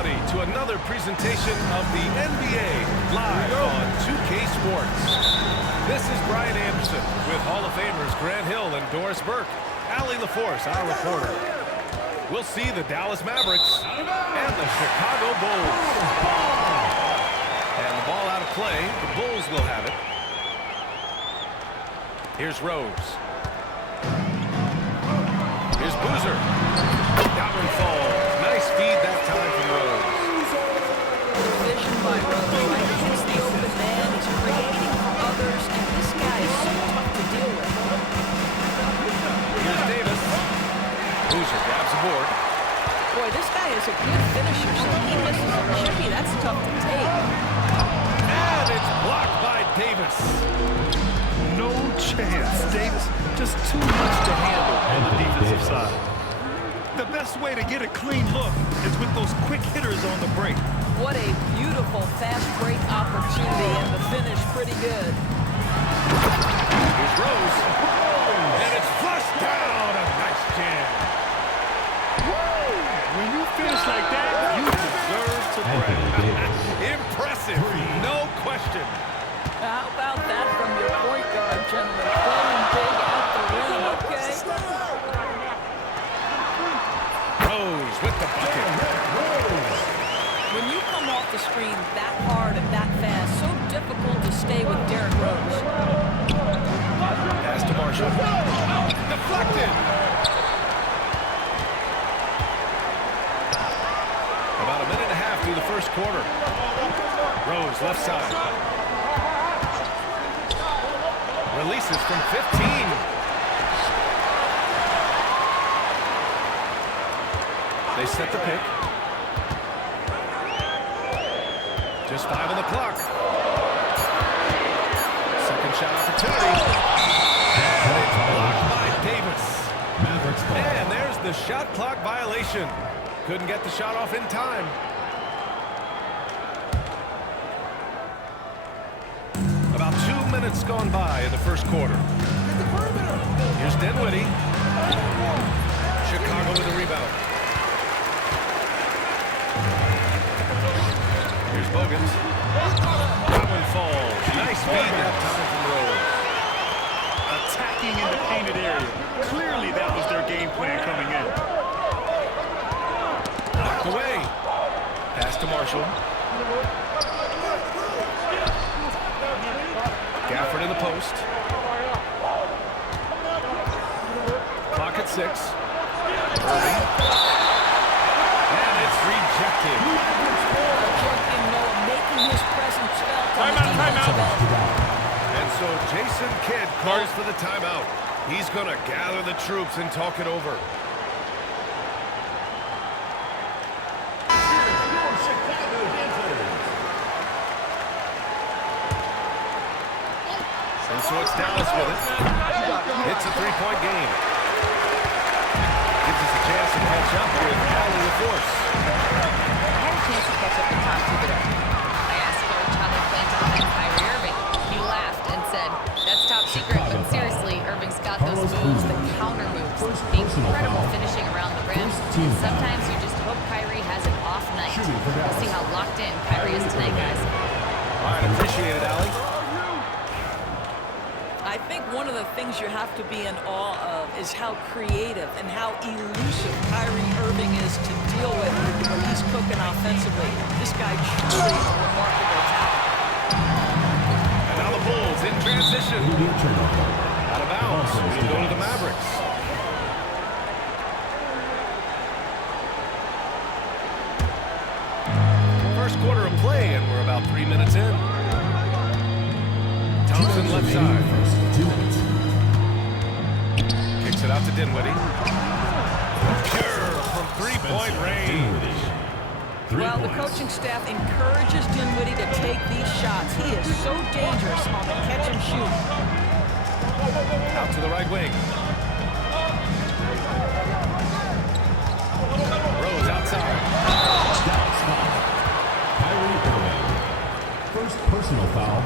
everybody, to another presentation of the NBA live on 2K Sports. This is Brian Anderson with Hall of Famers Grant Hill and Doris Burke. Allie LaForce, our reporter. We'll see the Dallas Mavericks and the Chicago Bulls. And the ball out of play. The Bulls will have it. Here's Rose. Here's Boozer. That one falls. Nice feed that time from Rose. Vision by Rose. Right? Hits the open man. He's creating for others, and this guy is so tough to deal with. Here's Davis. Boozer grabs the board. Boy, this guy is a good finisher, so he misses a chippy. That's tough to take. And it's blocked by Davis. No chance. Davis just too much to handle on the defensive side. The best way to get a clean look is with those quick hitters on the break. What a beautiful fast break opportunity, and the finish pretty good. Here's Rose. And it's flushed down. A nice jam. When you finish like that, you deserve to break. Impressive. No question. How about that from your point guard, gentlemen? Playing big at the rim, okay? Rose with the bucket. When you come off the screen that hard and that fast, so difficult to stay with Derrick Rose. Pass to Marshall. Deflected. About a minute and a half through the first quarter. Rose left side. Releases from 15. They set the pick. Just 5 on the clock. Second shot opportunity. And it's blocked by Davis. Mavericks ball. And there's the shot clock violation. Couldn't get the shot off in time. About 2 minutes gone by in the first quarter. Here's Dinwiddie. Chicago with a rebound. Here's Bogans. That one falls. Nice feed that time from Rose. Attacking in the painted area. Clearly that was their game plan coming in. Knocked away. Pass to Marshall. Gafford in the post. Clock at 6. Irving. And it's rejected. Making his presence felt on the Timeout. defensive end. And so Jason Kidd calls for the timeout. He's going to gather the troops and talk it over. And so it's Dallas with it. It's a three-point game. Gives us a chance to catch up with Allie LaForce. I had a chance to catch up with Tom Thibodeau. I asked Coach how they plan to protect Kyrie Irving. He laughed and said, "That's top secret, but seriously, Irving's got those moves, the counter moves, incredible finishing around the rim. Sometimes you just hope Kyrie has an off night. We'll see how locked in Kyrie is tonight, guys." All right, appreciate it, Allie. I think one of the things you have to be in awe of is how creative and how elusive Kyrie Irving is to deal with when he's cooking offensively. This guy truly a remarkable talent. And now the Bulls in transition. Out of bounds. We'll go to the Mavericks. First quarter of play, and we're about 3 minutes in. Thompson left side. Kicks it out to Dinwiddie. Pure from three-point range. Well, the coaching staff encourages Dinwiddie to take these shots. He is so dangerous on the catch and shoot. Out to the right wing. Rose outside. Kyrie Irving. First personal foul.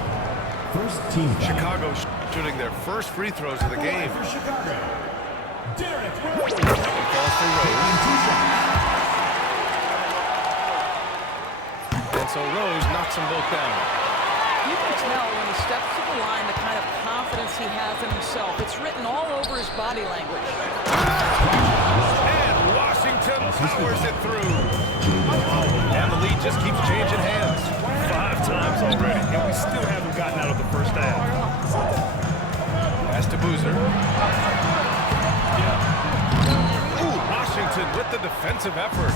First team foul. Chicago shooting their first free throws of the game. For Chicago. Derrick Rose. Falls for Rose. And so Rose knocks them both down. You can tell when he steps to the line the kind of confidence he has in himself. It's written all over his body language. And Washington powers it through. And the lead just keeps changing hands. 5 times already, and we still haven't gotten out of the first half. Pass to Boozer. Ooh, Washington with the defensive effort.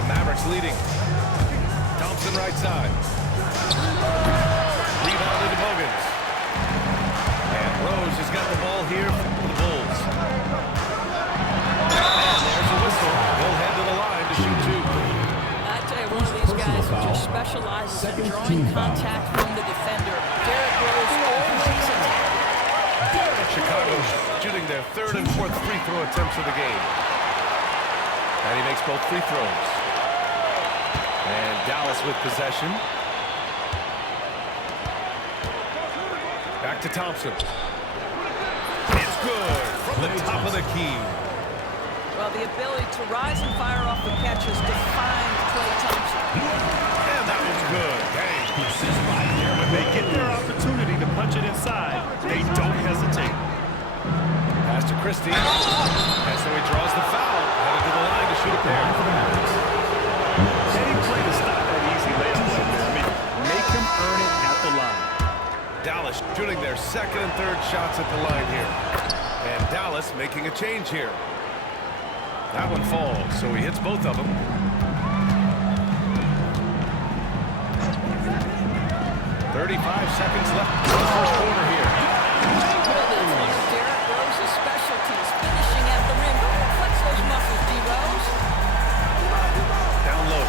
The Mavericks leading. Thompson right side. Rebound into Bogans. And Rose has got the ball here for the Bulls. And there's a whistle. He'll head to the line to shoot 2. I tell you, one of these guys who just specializes in drawing contact from the defender. Derrick Rose always attacking. Chicago shooting their 3rd and 4th free throw attempts of the game. And he makes both free throws. And Dallas with possession. Back to Thompson. It's good from the top of the key. Well, the ability to rise and fire off the catch has defined Klay Thompson. And that was good. Dang. When they get their opportunity to punch it inside, they don't hesitate. Pass to Christie. And so he draws the foul. Headed to the line to shoot a pair. Any play to stop that easy layup like that. I mean, make him earn it at the line. Dallas shooting their 2nd and 3rd shots at the line here. And Dallas making a change here. That one falls, so he hits both of them. 35 seconds left in the first quarter here. Derrick Rose's specialties, finishing at the rim. Go ahead, flex those muscles, D. Rose. Down low.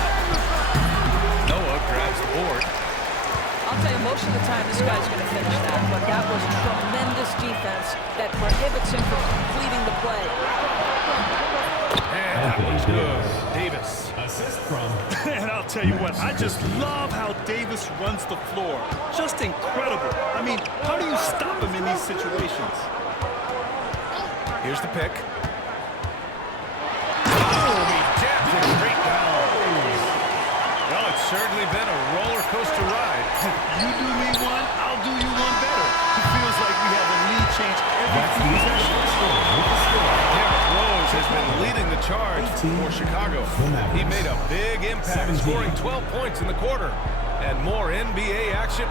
Noah grabs the board. I'll tell you, most of the time this guy's going to finish that, but that was tremendous defense that prohibits him from completing the play. And that one's good. Davis. Assist from. And I'll tell you what, I just love how Davis runs the floor. Just incredible. I mean, how do you stop him in these situations? Here's the pick. Oh, he jabs it straight down. Well, it's certainly been a roller coaster ride. You do me one, I'll do you one better. It feels like we have a lead change every few possessions. Derrick Rose has been leading the charge for Chicago. He made a big impact, scoring 12 points in the quarter. And more NBA action.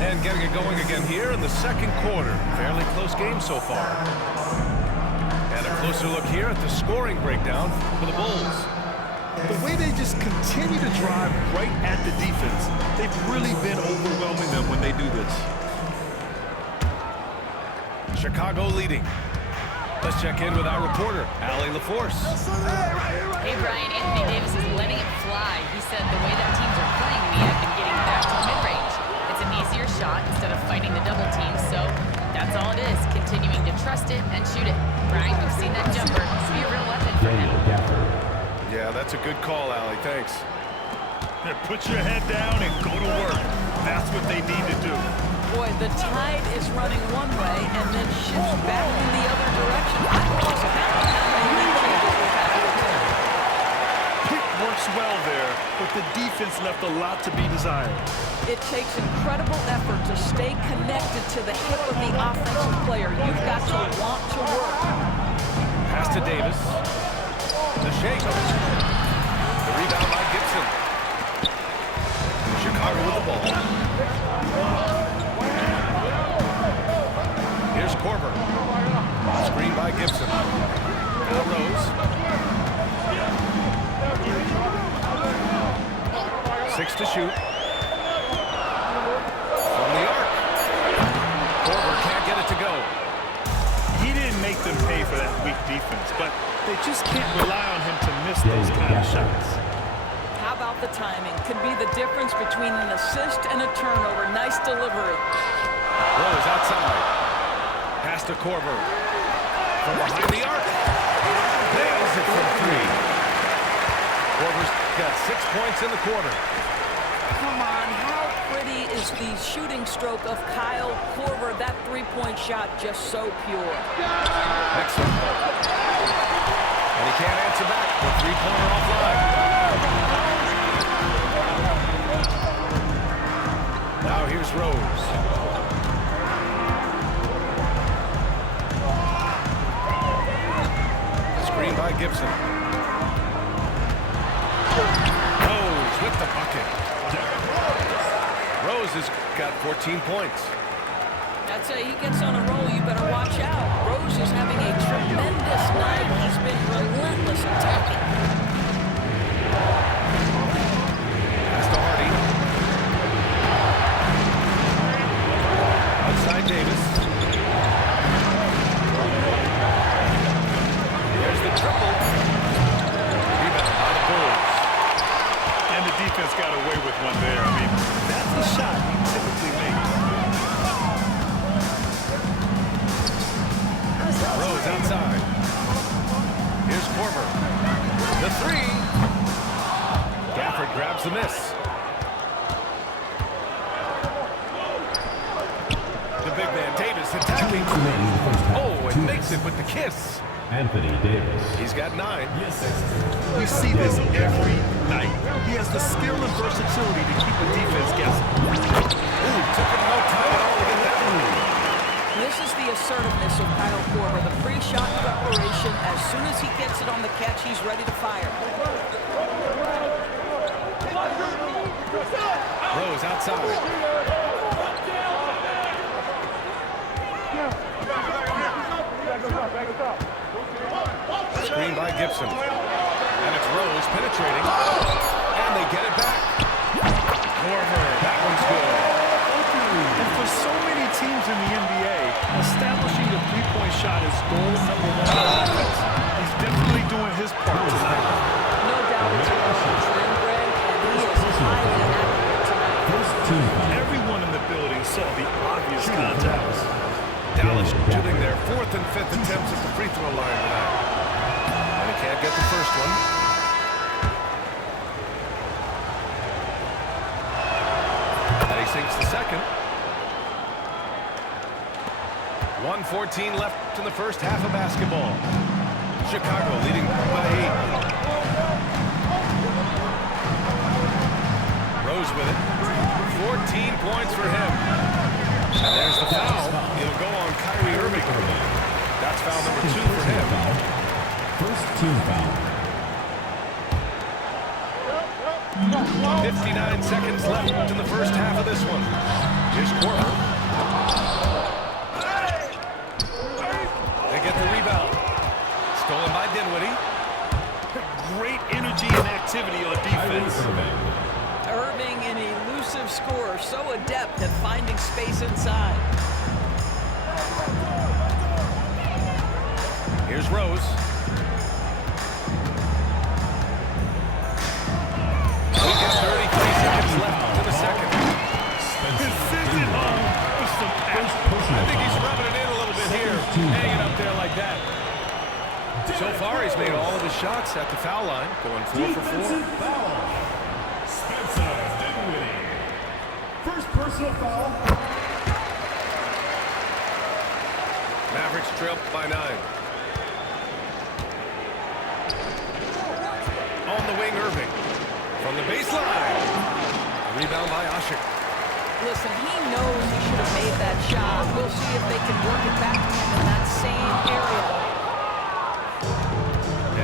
And getting it going again here in the 2nd quarter. Fairly close game so far. And a closer look here at the scoring breakdown for the Bulls. The way they just continue to drive right at the defense, they've really been overwhelming them when they do this. Chicago leading. Let's check in with our reporter, Allie LaForce. Hey, Brian, Anthony Davis is letting it fly. He said the way that teams are playing me, I've been getting back to the mid-range. It's an easier shot instead of fighting the double team, so that's all it is, continuing to trust it and shoot it. Brian, we've seen that jumper. It's be a real weapon for him. Yeah, that's a good call, Allie. Thanks. Put your head down and go to work. That's what they need to do. Boy, the tide is running one way and then shifts back in the other direction. I lost count of how many lead changes we've had here today. Pick works well there, but the defense left a lot to be desired. It takes incredible effort to stay connected to the hip of the offensive player. You've got to want to work. Pass to Davis. The shake. The rebound by Gibson. Chicago with the ball. Here's Korver. Screen by Gibson. Now Rose. 6 to shoot. From the arc. Korver can't get it to go. He didn't make them pay for that weak defense, but they just can't rely on him to miss those kind of shots. How about the timing? Could be the difference between an assist and a turnover. Nice delivery. Rose outside. Pass to Korver. From behind the arc. Nails it from 3. Korver's got 6 points in the quarter. Come on, how pretty is the shooting stroke of Kyle Korver? That three-point shot just so pure. Excellent. Rose. Screen by Gibson. Rose with the bucket. Rose has got 14 points. I'd say he gets on a roll, you better watch out. Rose is having a tremendous night. He's been relentless attacking. Pass to Hardy. Outside Davis. There's the triple. Rebound by the Bulls. And the defense got away with one there. I mean, that's a shot you typically make. Rose outside. Here's Korver. The three. Gafford grabs the miss. The big man Davis attacking. Oh, and makes it with the kiss. Anthony Davis. He's got 9. We see this every night. He has the skill and versatility to keep the defense guessing. Ooh, took him no time at all to get that one. This is the assertiveness of Kyle Korver, the pre-shot preparation. As soon as he gets it on the catch, he's ready to fire. Rose outside. Screen by Gibson. And it's Rose penetrating. And they get it back. Korver, that one's good. And for so many teams in the NBA, establishing the three-point shot is goal number 1 on offense. He's definitely doing his part tonight. No doubt it's a trend, Greg, and he is highly accurate tonight. Everyone in the building saw the obvious contact. Dallas shooting their 4th and 5th attempts at the free throw line tonight. And he can't get the first one. And he sinks the second. 1:14 left in the first half of basketball. Chicago leading by 8. Rose with it. 14 points for him. And there's the foul. It'll go on Kyrie Irving. That's foul number 2 for him. First team foul. 59 seconds left in the first half of this one. Here's Korver. They get the rebound. Stolen by Dinwiddie. Great energy and activity on defense. Irving, an elusive scorer, so adept at finding space inside. Here's Rose. We get 33 seconds left in the second. This sends it home with some passion. I think he's rubbing it in a little bit here, hanging up there like that. So far, he's made all of his shots at the foul line, going 4 for 4. Spencer Dinwiddie. First personal foul. Mavericks trail by 9. On the wing, Irving. From the baseline. Rebound by Asher. Listen, he knows he should have made that shot. We'll see if they can work it back to him in that same area.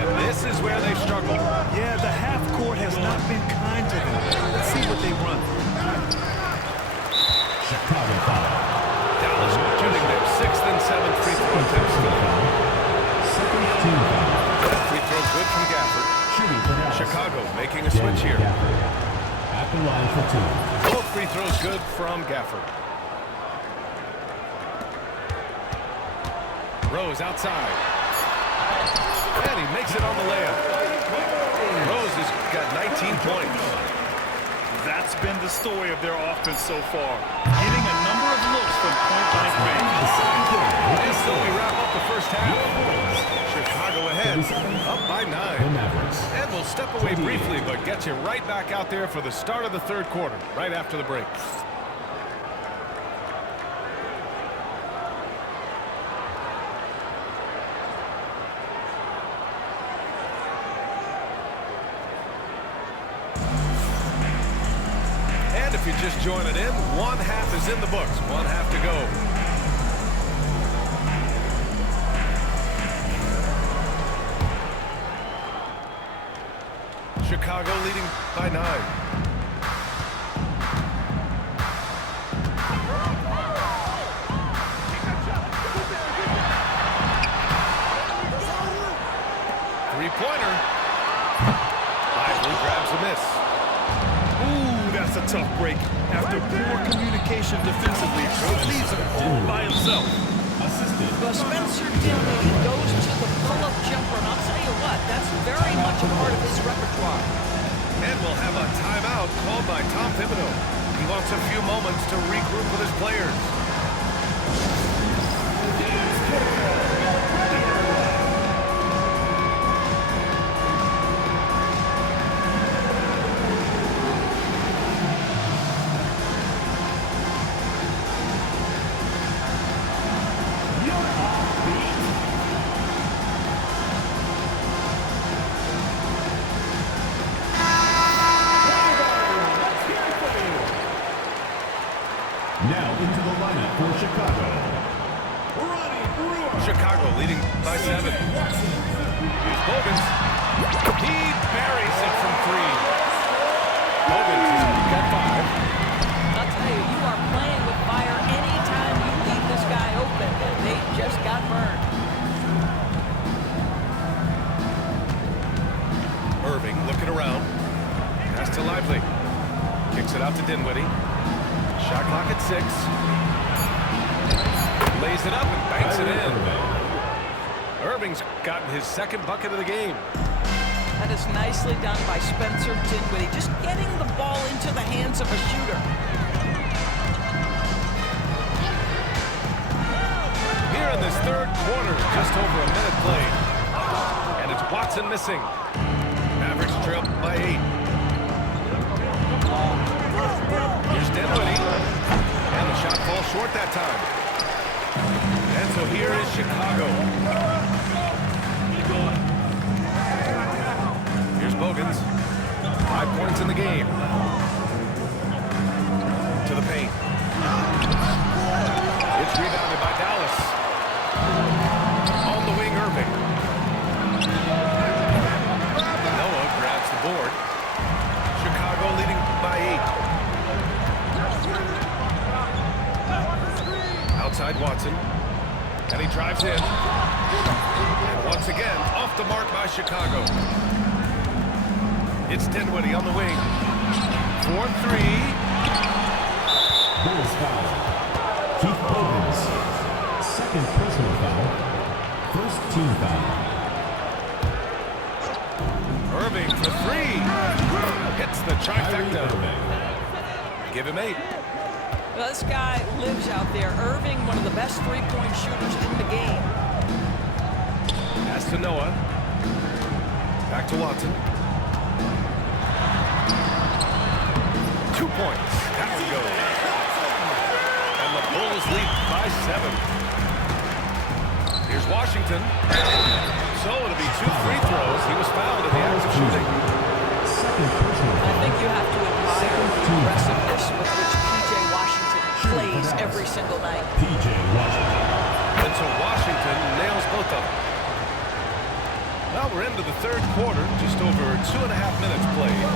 And this is where they've struggled. Yeah, the half court has not been kind to them. Let's see what they run. Chicago foul. Dallas shooting their 6th and 7th free throw attempts. Second team foul. That free throw good from Gafford. Shooting for Dallas. Chicago making a switch here. At the line for 2. Both free throws good from Gafford. Rose outside. And he makes it on the layup. Rose has got 19 points. That's been the story of their offense so far. Getting a number of looks from point-blank range. And so we wrap up the first half. Chicago ahead, up by 9. The Mavericks. And we'll step away briefly, but get you right back out there for the start of the third quarter, right after the break. If you're just joining in, one half is in the books. One half to go. Chicago leading by 9. Three-pointer. Lively grabs a miss. Ooh, that's a tough break. After poor communication defensively, it leaves him all by himself. Well, Spencer Dinwiddie goes to the pull-up jumper, and I'll tell you what, that's very much a part of his repertoire. And we'll have a timeout called by Tom Thibodeau. He wants a few moments to regroup with his players. Now into the lineup for Chicago. Chicago leading by 7. Here's Bogans. He buries it from 3. Bogans has got 5. I'll tell you, you are playing with fire anytime you leave this guy open, and they just got burned. Irving looking around. Pass to Lively. Kicks it out to Dinwiddie. Shot clock at 6. Lays it up and banks it in. Irving's gotten his second bucket of the game. That is nicely done by Spencer Dinwiddie, just getting the ball into the hands of a shooter. Here in this third quarter, just over a minute played. And it's Watson missing. Mavericks trail by 8. Here's Dinwiddie. And the shot falls short that time. And so here is Chicago. Here's Bogans. 5 points in the game. To the paint. It's rebounded by Dallas. On the wing, Irving. Noah grabs the board. Chicago leading by 8. Outside Watson. And he drives in. And once again, off the mark by Chicago. It's Dinwiddie on the wing. 4-3. Bulls foul. Keith Bogans. Second personal foul. First team foul. Irving for 3. Hits the trifecta. Give him 8. Well, this guy lives out there. Irving, one of the best three-point shooters in the game. Pass to Noah. Back to Watson. 2 points. That one goes. And the Bulls lead by 7. Here's Washington. So it'll be 2 free throws. He was fouled in the act of shooting. Second personal I foul. think you have to admire the aggressiveness with which P.J. Washington plays every single night. P.J. Washington. And so Washington nails both of them. Well, we're into the third quarter. Just over 2.5 minutes played.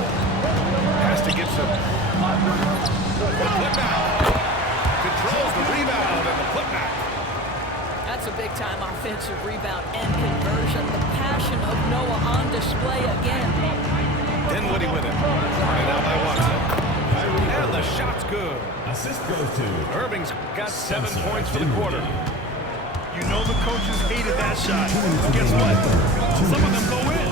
Pass to Gibson. The putback. Controls the rebound and the putback. That's a big-time offensive rebound and conversion. The passion of Noah on display again. Dinwiddie with it. And out by Watson. And the shot's good. Assist goes to Irving's got 7 points for the quarter. You know the coaches hated that shot. But guess what? Some of them go in.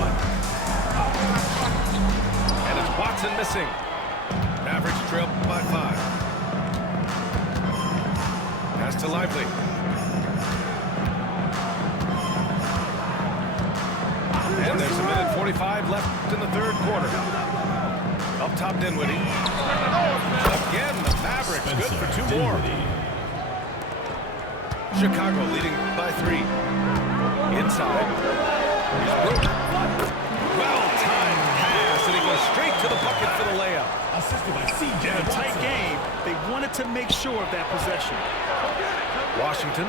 And it's Watson missing. Mavericks trail by 5. Pass to Lively. And there's a minute 45 left in the third quarter. Up top, Dinwiddie. Again, the Mavericks good for 2 more. Chicago leading by 3. Inside. Here's Brook. Well-timed pass, and he goes straight to the bucket for the layup. In a tight game, they wanted to make sure of that possession. Washington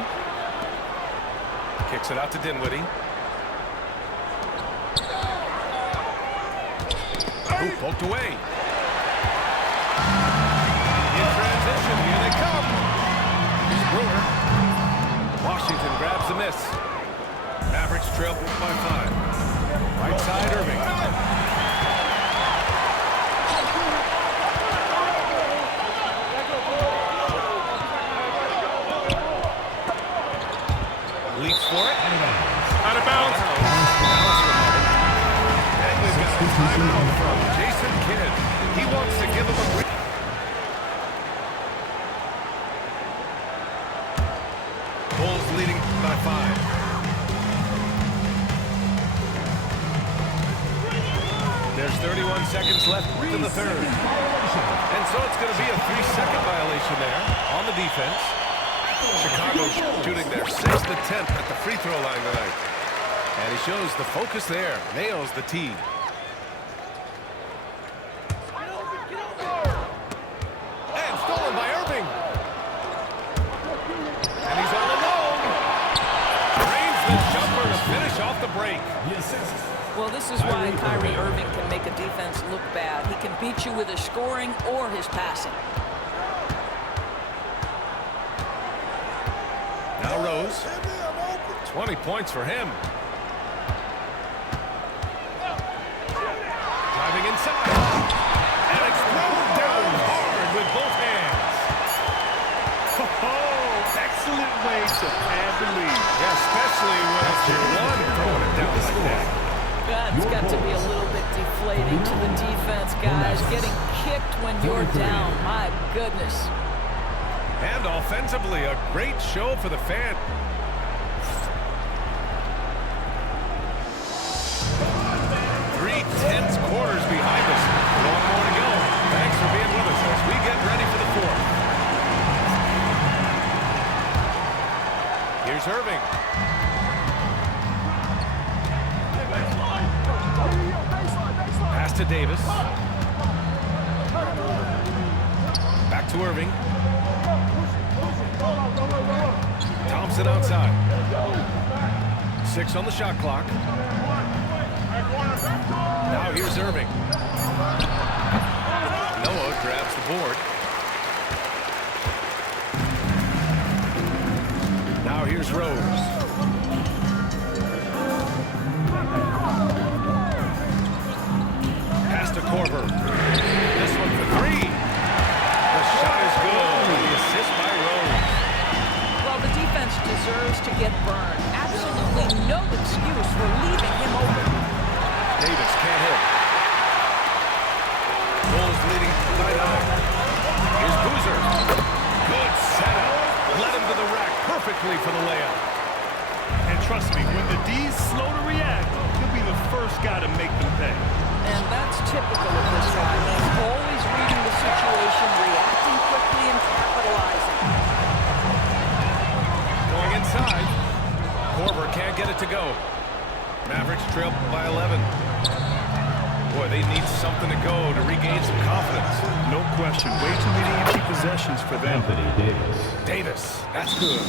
kicks it out to Dinwiddie. Ooh, poked away. In transition, here they come. Here's Brewer. Washington grabs the miss. Mavericks trail by 5. Right side, Irving. Leaps for it. Out of bounds. And we've got a timeout from Jason Kidd. He wants to give him a break. Bulls leading by 5. There's 31 seconds left in the third. And so it's going to be a 3-second violation there on the defense. Chicago shooting their 6th attempt at the free throw line tonight. And he shows the focus there. Nails the tee. And stolen by Irving. And he's all alone. Drains the jumper to finish off the break. Well, this is why Kyrie Irving can make a defense look bad. He can beat you with his scoring or his passing. Now Rose. 20 points for him. Driving inside. And it's thrown down hard with both hands. Oh, excellent way to add the lead. Yeah, especially when it's your one throwing it down like that. That's got to be a little bit deflating to the defense, guys. Getting kicked when you're down. My goodness. And offensively, a great show for the fan. Three tense quarters behind us. One more to go. Thanks for being with us as we get ready for the fourth. Here's Irving. Pass to Davis. Back to Irving. Thompson outside. 6 on the shot clock. Now here's Irving. Noah grabs the board. Now here's Rose. Pass to Korver. This one for 3. The shot is good. The assist by Rose. Well, the defense deserves to get burned. Absolutely no excuse for leaving him open. Davis can't hit. Bulls leading by 9. Here's Boozer. Good setup. Led him to the rack perfectly for the layup. And trust me, when the D's slow to react, he'll be the first guy to make them pay. And that's typical of this guy. He's always reading the situation, reacting quickly, and capitalizing. Going inside. Korver can't get it to go. Mavericks trail by 11. Boy, they need something to go to regain some confidence. No question. Way too many empty possessions for them. Davis. That's good.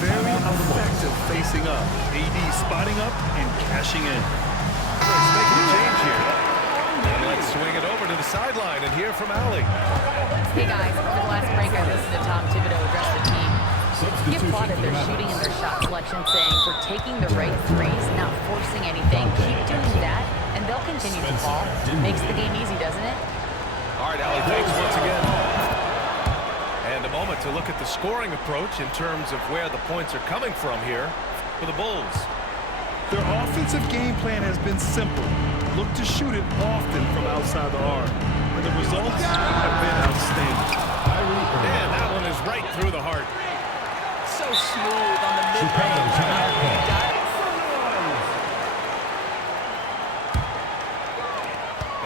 Very effective facing up. AD spotting up and cashing in. Let's make a change here. And let's swing it over to the sideline and hear from Allie. Hey guys, over the last break I listened to Tom Thibodeau address the team. He applauded their shooting and their shot selection, saying, "We're taking the right threes, not forcing anything. Keep doing that, and they'll continue to fall." Makes the game easy, doesn't it? All right, Allie, thanks once again. And a moment to look at the scoring approach in terms of where the points are coming from here for the Bulls. Their offensive game plan has been simple. Look to shoot it often from outside the arc. And the results have been outstanding. And that one is right through the heart. So smooth on the mid-range.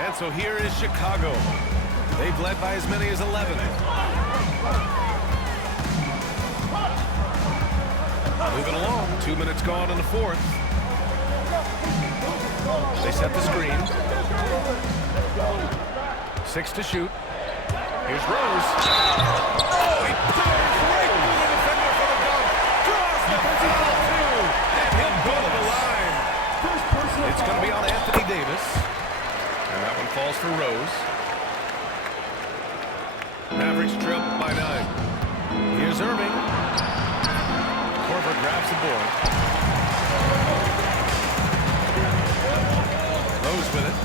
And so here is Chicago. They've led by as many as 11. Moving along. 2 minutes gone in the fourth. They set the screen. 6 to shoot. Here's Rose. Oh, he powers right through the defender for the dunk. Draws the foul, too. And he'll go to the line. It's going to be on Anthony Davis. And that one falls for Rose. Mavericks trail by 9. Here's Irving. Korver grabs the board. Rose with it.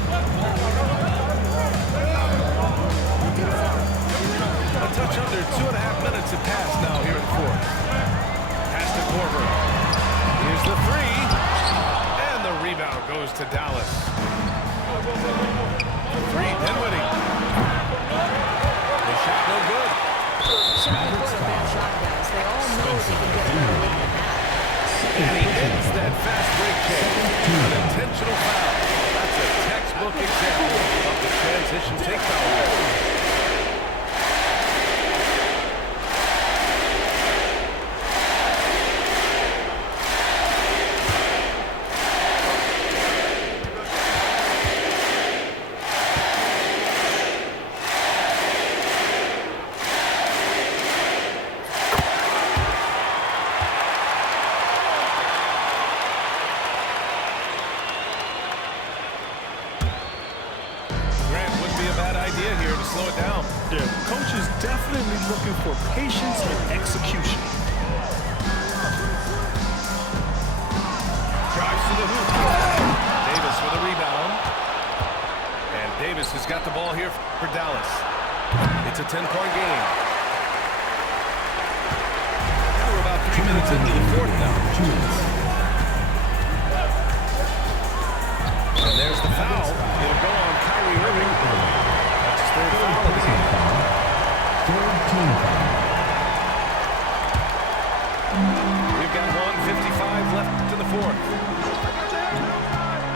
A touch under 2.5 minutes have passed now here in the fourth. Pass to Korver. Here's the three. And the rebound goes to Dallas. 3, Dinwiddie. The shot no good. Simply put, a bad shot, guys. They all know they can get a better lead than that. And he ends that fast break kick. An intentional foul. That's a textbook example of the transition take foul. Looking for patience and execution. Drives to the hoop. Davis with a rebound. And Davis has got the ball here for Dallas. It's a 10-point game. Now we're about 3 minutes into the fourth now. And there's the foul. It'll go on Kyrie Irving. That's his third foul of the game. We've got 1:55 left in the fourth.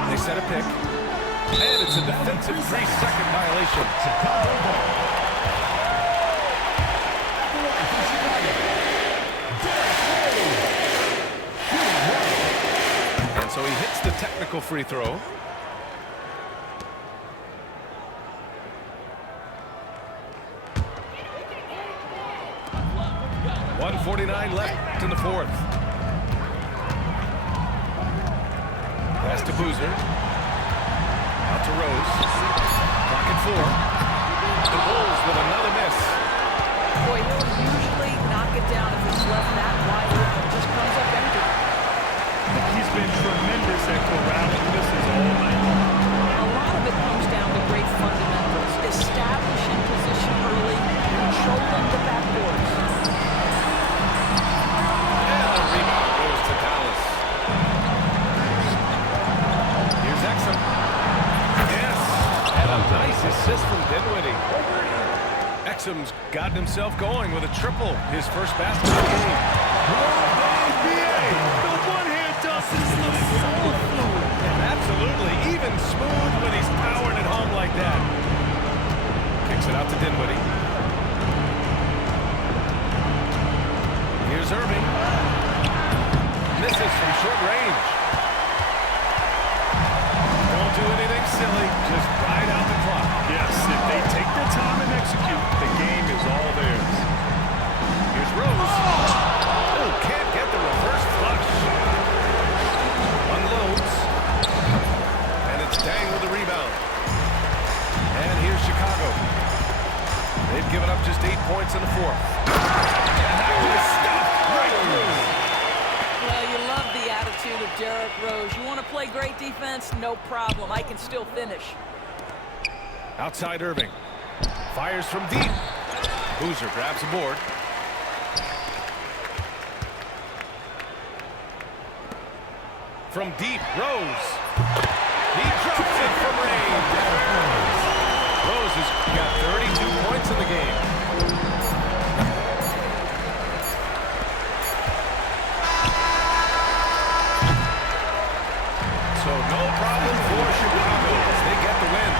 They set a pick. And it's a defensive 3-second violation. And so he hits the technical free throw. .49 left in the fourth. Pass to Boozer. Out to Rose. Clock at 4. The Bulls with another miss. Boy, he'll usually knock it down if it's left that wide open. It just comes up empty. He's been tremendous at corralling misses all night long. A lot of it comes down to great fundamentals. Establishing position early, controlling the backboards. Nice assist from Dinwiddie. Exum's gotten himself going with a triple, his first basket of the game. The one-hand dunk is so fluid. And absolutely even smooth when he's powering it home like that. Kicks it out to Dinwiddie. Here's Irving. Misses from short range. Don't do anything silly, just ride out the clock. Yes, if they take their time and execute, the game is all theirs. Here's Rose. Oh, can't get the reverse flush. Unloads. And it's Dang with the rebound. And here's Chicago. They've given up just 8 points in the fourth. And that was stuffed right through. Well, you love the attitude of Derrick Rose. You want to play great defense? No problem. I can still finish. Outside Irving. Fires from deep. Boozer grabs a board. From deep, Rose. He drops it from range. Rose has got 32 points in the game. So no problem for Chicago as they get the win.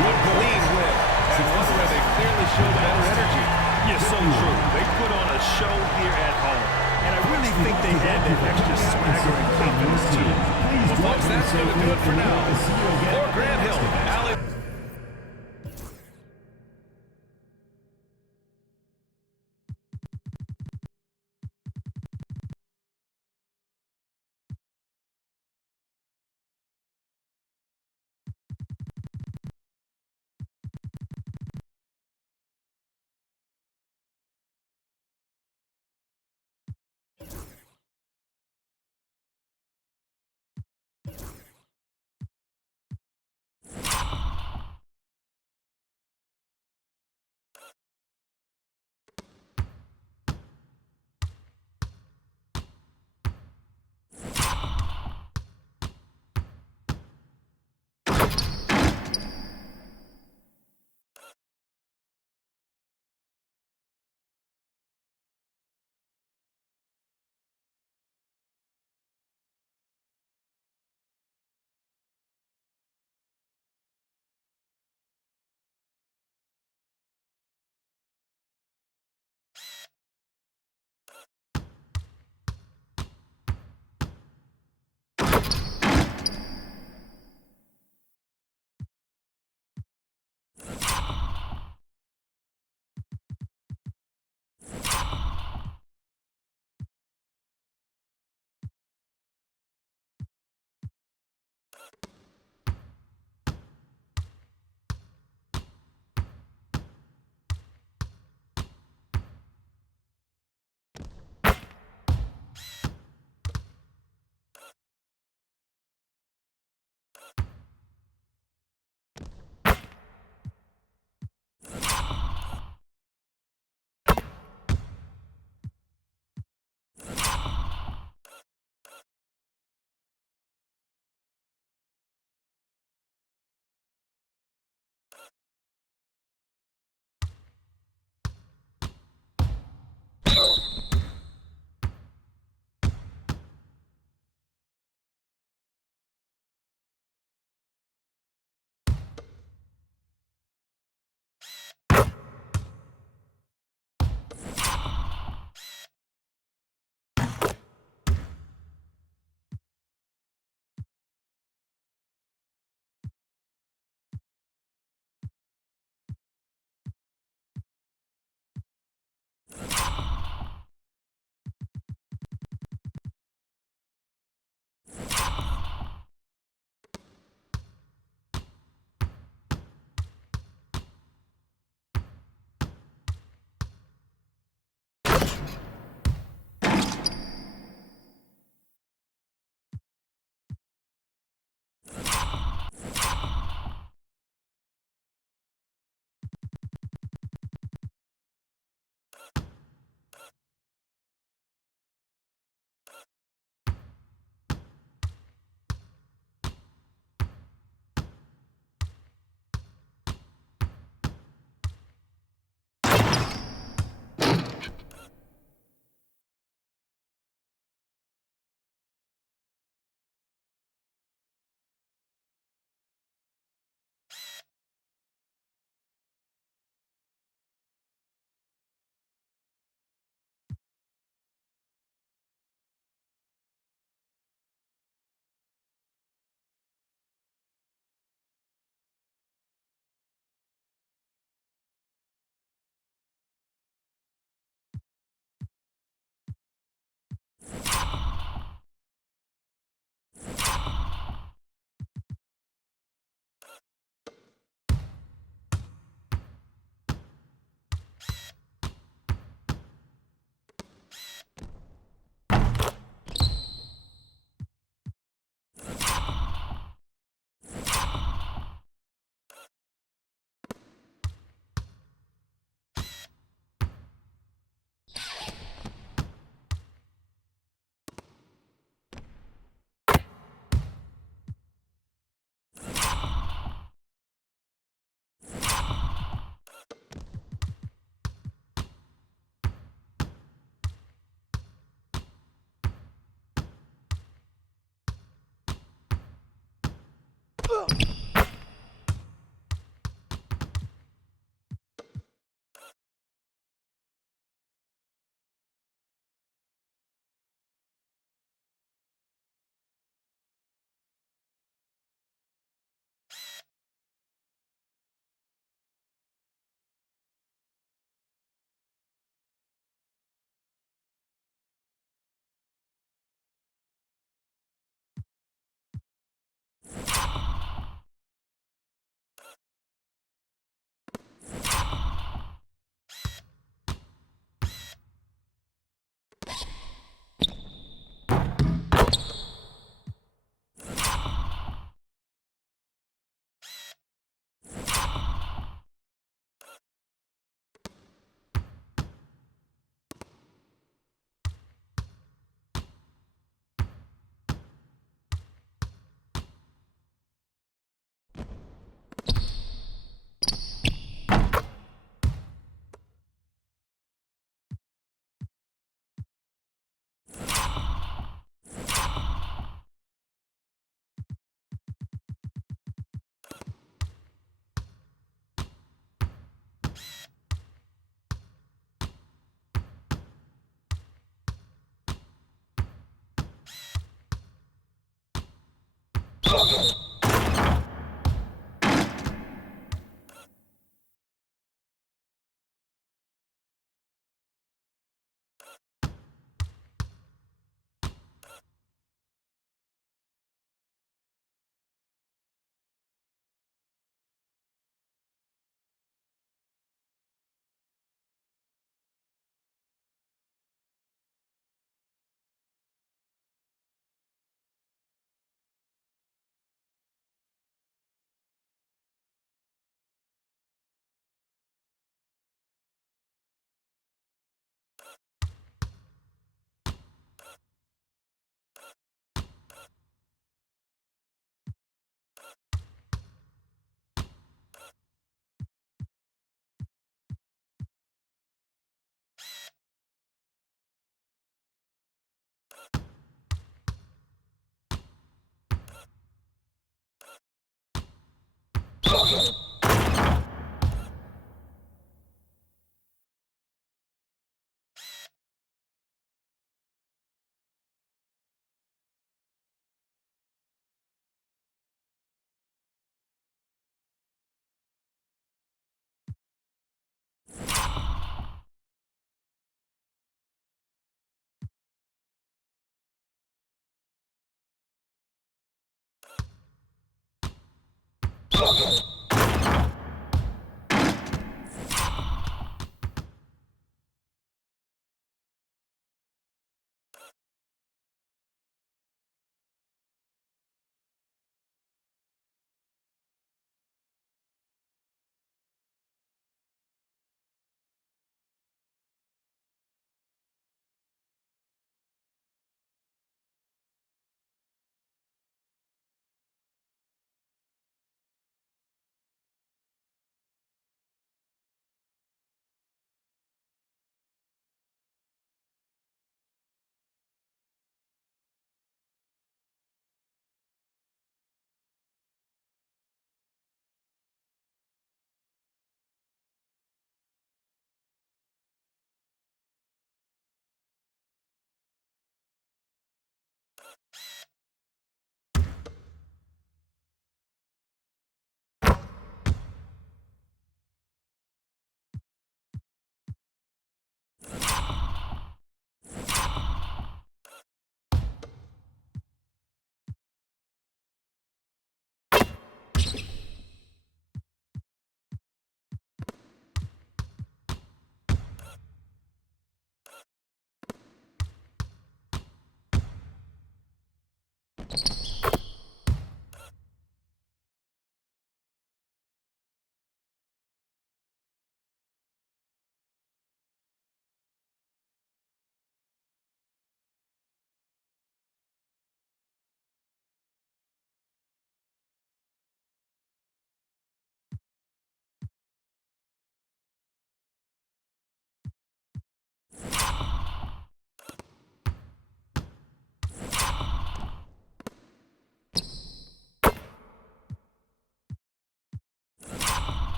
A clean win. And one where they clearly showed better energy. Yes, so true. They put on a show here at home. And I really think they had that extra swagger and confidence, too. Well, folks, that's going to do it for now. For Grant Hill, Allie. Go.